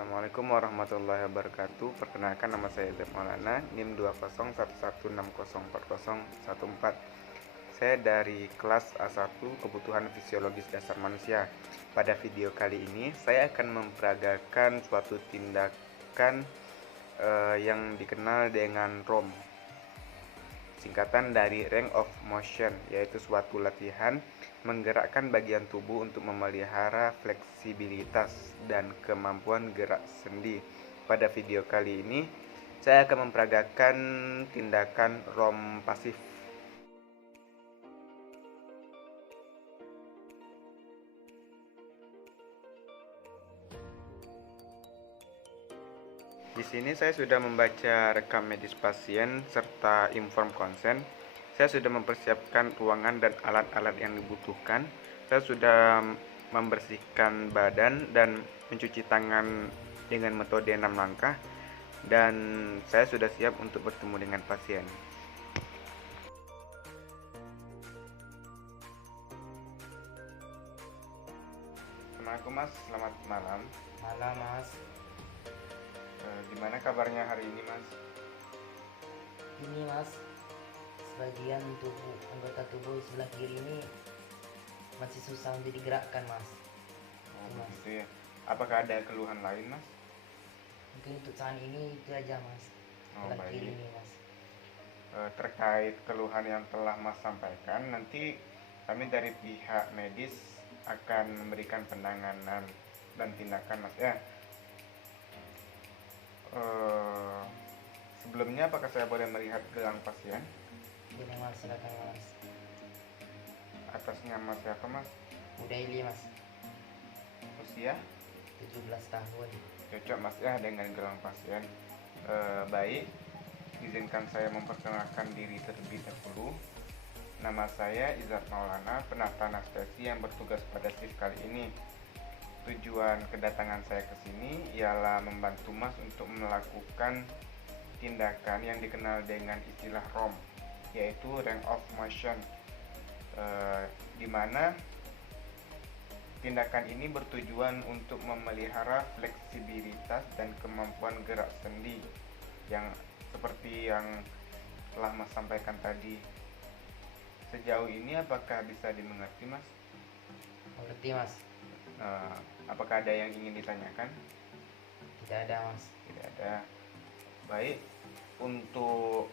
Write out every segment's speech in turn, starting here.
Assalamualaikum warahmatullahi wabarakatuh. Perkenalkan, nama saya Zeb Maulana, NIM 20116040114. Saya dari kelas A1 Kebutuhan Fisiologis Dasar Manusia. Pada video kali ini saya akan memperagakan suatu tindakan yang dikenal dengan ROM, singkatan dari range of motion, yaitu suatu latihan menggerakkan bagian tubuh untuk memelihara fleksibilitas dan kemampuan gerak sendi. Pada video kali ini saya akan memperagakan tindakan ROM pasif. Di sini saya sudah membaca rekam medis pasien serta inform consent. Saya sudah mempersiapkan ruangan dan alat-alat yang dibutuhkan. Saya sudah membersihkan badan dan mencuci tangan dengan metode 6 langkah. Dan saya sudah siap untuk bertemu dengan pasien. Assalamualaikum Mas, selamat malam. Malam Mas, Gimana kabarnya hari ini Mas? ini Mas, sebagian tubuh anggota tubuh sebelah kiri ini masih susah untuk digerakkan Mas. Mas, Begitu ya. Apakah ada keluhan lain Mas? mungkin untuk saat ini itu aja Mas. Sebelah kiri Baik. ini Mas. Terkait keluhan yang telah Mas sampaikan, nanti kami dari pihak medis akan memberikan penanganan dan tindakan Mas ya. Sebelumnya apakah saya boleh melihat gelang pasien? Boleh Mas, silakan Mas. Atas nama siapa Mas? Udaili Mas, Usia? 17 tahun. Cocok Mas ya dengan gelang pasien. Baik, izinkan saya memperkenalkan diri terlebih dahulu. Nama saya Izat Maulana, penata anestesi yang bertugas pada shift kali ini. Tujuan kedatangan saya ke sini ialah membantu Mas untuk melakukan tindakan yang dikenal dengan istilah ROM, yaitu range of motion, di mana tindakan ini bertujuan untuk memelihara fleksibilitas dan kemampuan gerak sendi yang seperti yang telah Mas sampaikan tadi. Sejauh ini apakah bisa dimengerti Mas? Mengerti Mas? Apakah ada yang ingin ditanyakan? Tidak ada Mas. Tidak ada. Baik, untuk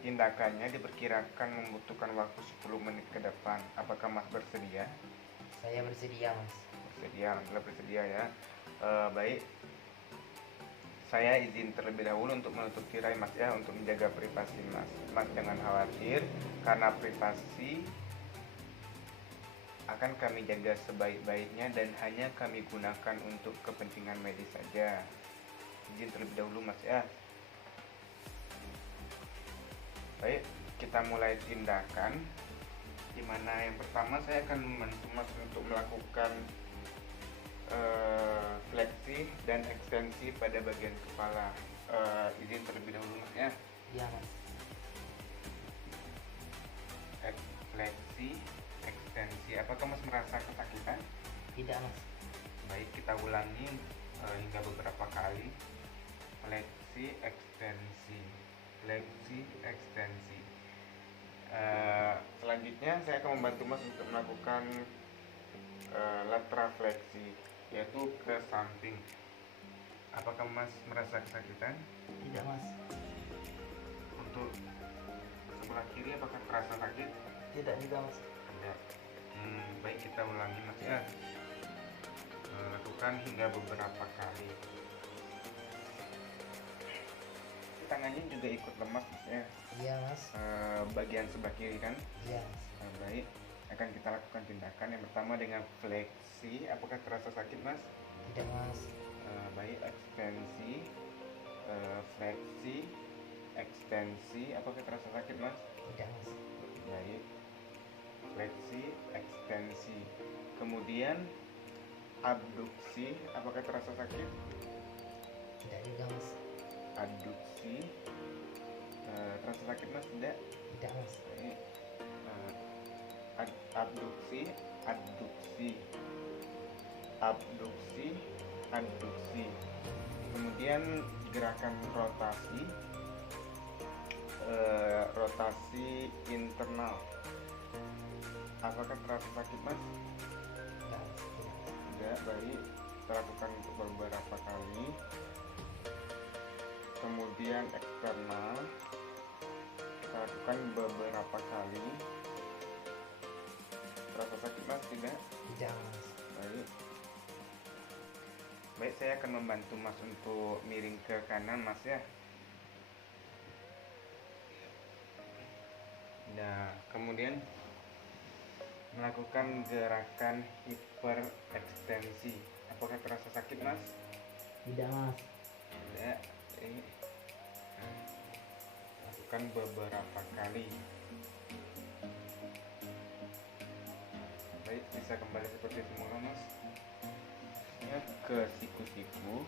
tindakannya diperkirakan membutuhkan waktu 10 menit ke depan. Apakah Mas bersedia? Saya bersedia Mas. Bersedia, alhamdulillah bersedia ya. Baik, saya izin terlebih dahulu untuk menutup tirai Mas ya, untuk menjaga privasi Mas. Mas jangan khawatir, karena privasi akan kami jaga sebaik-baiknya dan hanya kami gunakan untuk kepentingan medis saja. Izin terlebih dahulu Mas ya. Baik, kita mulai tindakan, dimana yang pertama saya akan membantu Mas untuk melakukan fleksi dan ekstensi pada bagian kepala. Izin terlebih dahulu Mas ya. Iya Mas. Fleksi, ekstensi. Apakah Mas merasa kesakitan? Tidak Mas. Baik, kita ulangi hingga beberapa kali. Fleksi, ekstensi, fleksi, ekstensi. Selanjutnya saya akan membantu Mas untuk melakukan lateral fleksi, yaitu ke samping. Apakah Mas merasa kesakitan? Tidak Mas. Untuk sebelah kiri apakah terasa sakit? Tidak juga Mas. Tidak. Baik, kita ulangi Mas ya. Lakukan hingga beberapa kali. Tangannya juga ikut lemas Mas ya. Iya Mas. Bagian sebelah kiri kan. Iya Mas. Baik, akan kita lakukan tindakan yang pertama dengan fleksi. Apakah terasa sakit Mas? Tidak Mas. Baik, ekstensi, fleksi, ekstensi. Apakah terasa sakit Mas? Tidak Mas. Baik, fleksi, ekstensi. Kemudian abduksi. Apakah terasa sakit? Tidak juga Mas. Adduksi. Terasa sakit Mas? Tidak. Tidak Mas. Baik. Abduksi, adduksi, abduksi, adduksi. Kemudian gerakan rotasi, rotasi internal. Apakah terasa sakit, Mas? Tidak. Baik, kita lakukan untuk beberapa kali. Kemudian eksternal, kita lakukan beberapa kali. Terasa sakit, Mas? Tidak? Tidak, Mas. Baik. Baik, saya akan membantu Mas untuk miring ke kanan, Mas, ya. Nah, kemudian melakukan gerakan hiperekstensi. Apakah terasa sakit, Mas? Tidak, Mas. Tidak. Nah, lakukan beberapa kali. Baik, bisa kembali seperti semula, Mas. Ya, ke siku-siku,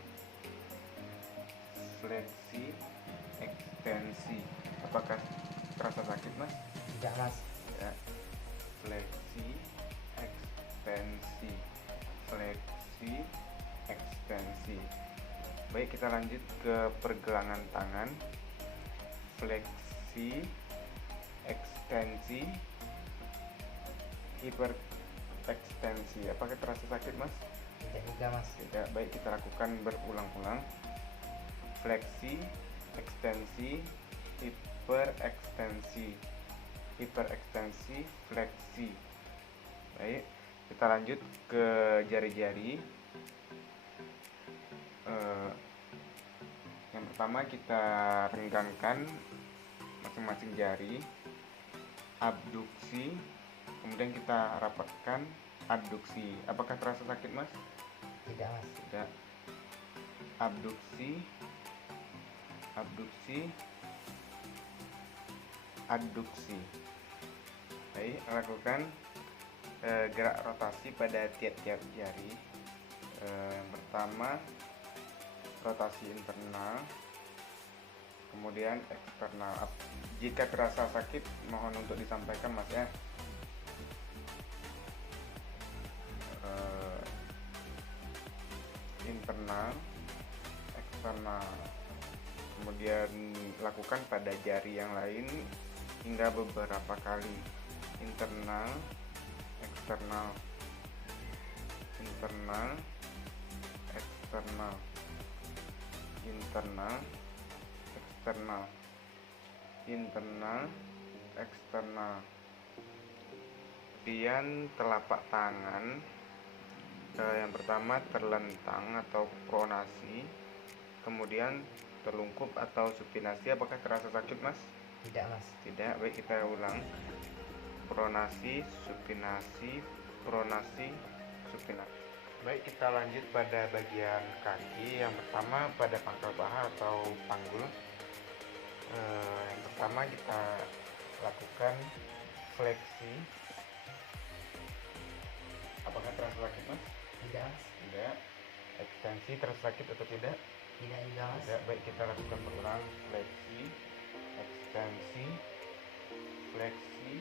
fleksi, ekstensi. Apakah terasa sakit, Mas? Tidak, Mas. Ya. Fleksi, ekstensi, fleksi, ekstensi. Baik, kita lanjut ke pergelangan tangan. Fleksi, ekstensi, hiperekstensi. Apakah terasa sakit, Mas? Tidak juga, Mas. Tidak. Baik, kita lakukan berulang-ulang. Fleksi, ekstensi, hiperekstensi, hiperekstensi, fleksi. Baik, kita lanjut ke jari-jari. Yang pertama kita renggangkan masing-masing jari, abduksi, kemudian kita rapatkan, adduksi. Apakah terasa sakit, Mas? Tidak, Mas. Tidak. Abduksi, abduksi, adduksi. Baik, lakukan gerak rotasi pada tiap-tiap jari. Yang pertama rotasi internal, kemudian eksternal. Jika terasa sakit, mohon untuk disampaikan, Mas, ya. Internal, eksternal, kemudian lakukan pada jari yang lain hingga beberapa kali. Internal, eksternal, internal, eksternal, internal, eksternal, internal, eksternal. Kemudian telapak tangan, yang pertama terlentang atau pronasi, kemudian terlungkup atau supinasi. Apakah terasa sakit, Mas? Tidak, Mas. Tidak. Baik, kita ulang. Pronasi, supinasi, pronasi, supinasi. Baik, kita lanjut pada bagian kaki. Yang pertama pada pangkal paha atau panggul. Yang pertama kita lakukan fleksi. Apakah terasa sakit, Mas? Tidak, Mas. Tidak. Ekstensi terasa sakit atau tidak? Tidak juga, Mas. Tidak. Baik, kita lakukan berulang. Fleksi, ekstensi, fleksi,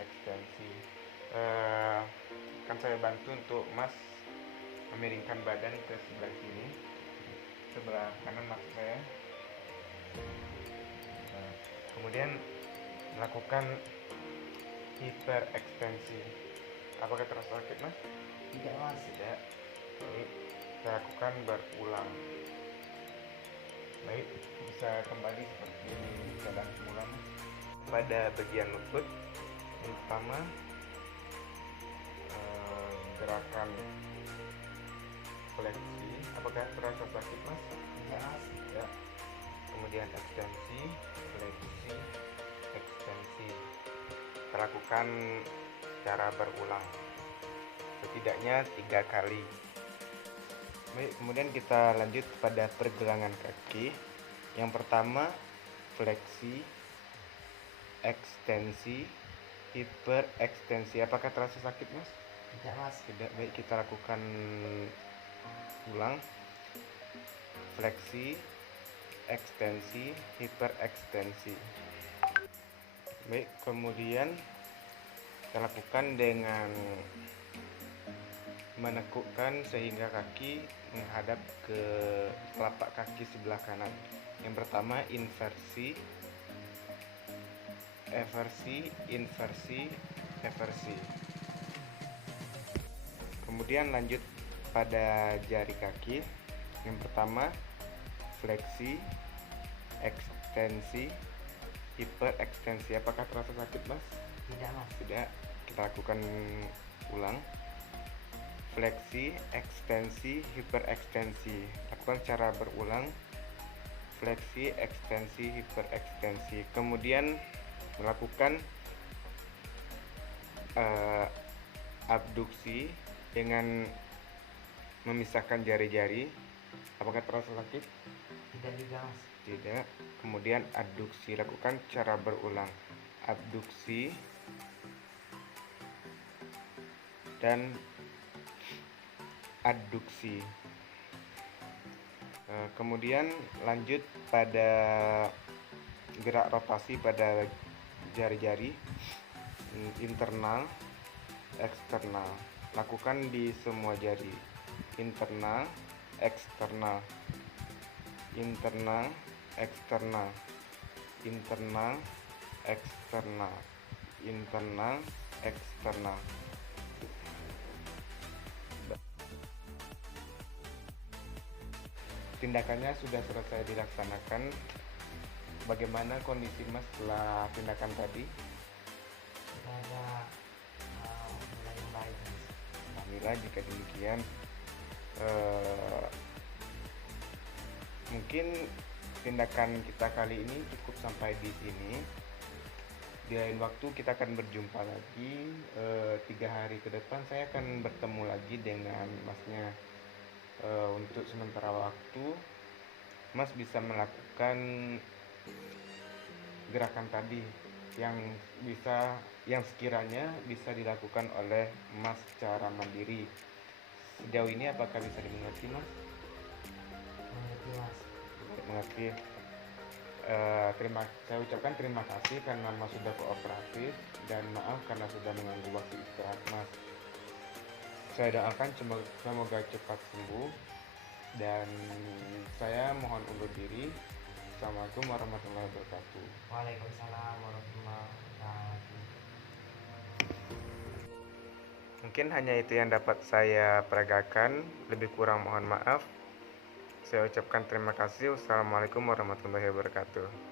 ekstensi. Akan saya bantu untuk Mas memiringkan badan ke sebelah kiri, sebelah kanan maksud saya. Kemudian melakukan hiperekstensi. Apakah terasa sakit, Mas? Tidak, Mas. Tidak. Baik, kita lakukan berulang. Baik, bisa kembali seperti keadaan semula, Mas. Pada bagian lutut, yang pertama gerakan fleksi. Apakah terasa sakit, Mas? Tidak, Mas. Ya. Kemudian ekstensi, fleksi, ekstensi. Kita lakukan secara berulang, setidaknya 3 kali. Baik, kemudian kita lanjut pada pergelangan kaki. Yang pertama fleksi, ekstensi, hiperekstensi. Apakah terasa sakit, Mas? Tidak, Mas. Tidak. Baik, kita lakukan ulang. Fleksi, ekstensi, hiperekstensi. Baik, kemudian kita lakukan dengan menekukkan sehingga kaki menghadap ke telapak kaki sebelah kanan. Yang pertama inversi, eversi, inversi, eversi. Kemudian lanjut pada jari kaki. Yang pertama fleksi, ekstensi, hiperekstensi. Apakah terasa sakit, Mas? Tidak, Mas. Tidak. Kita lakukan ulang. Fleksi, ekstensi, hiperekstensi. Lakukan secara berulang. Fleksi, ekstensi, hiperekstensi. Kemudian melakukan abduksi dengan memisahkan jari-jari. Apakah terasa sakit? Tidak juga, Mas. Tidak. Kemudian adduksi, lakukan secara berulang. Abduksi dan adduksi. Kemudian lanjut pada gerak rotasi pada jari-jari, internal, eksternal. Lakukan di semua jari. Internal, eksternal, internal, eksternal, internal, eksternal, internal, eksternal. Tindakannya sudah selesai dilaksanakan. Bagaimana kondisi Mas setelah tindakan tadi? Sudah ada mulai membaik, Mas. Alhamdulillah. Jika demikian, mungkin tindakan kita kali ini cukup sampai di sini. Di lain waktu kita akan berjumpa lagi. 3 hari ke depan saya akan bertemu lagi dengan Masnya. Untuk sementara waktu Mas bisa melakukan gerakan tadi yang sekiranya bisa dilakukan oleh Mas secara mandiri. Sejauh ini apakah bisa dimengerti, Mas? Mengerti, Mas. Mengerti. Saya ucapkan terima kasih karena Mas sudah kooperatif, dan maaf karena sudah mengganggu waktu istirahat Mas. Saya doakan semoga cepat sembuh, dan saya mohon undur diri. Assalamualaikum warahmatullahi wabarakatuh. Waalaikumsalam warahmatullahi wabarakatuh. Mungkin hanya itu yang dapat saya peragakan. Lebih kurang mohon maaf. Saya ucapkan terima kasih. Wassalamualaikum warahmatullahi wabarakatuh.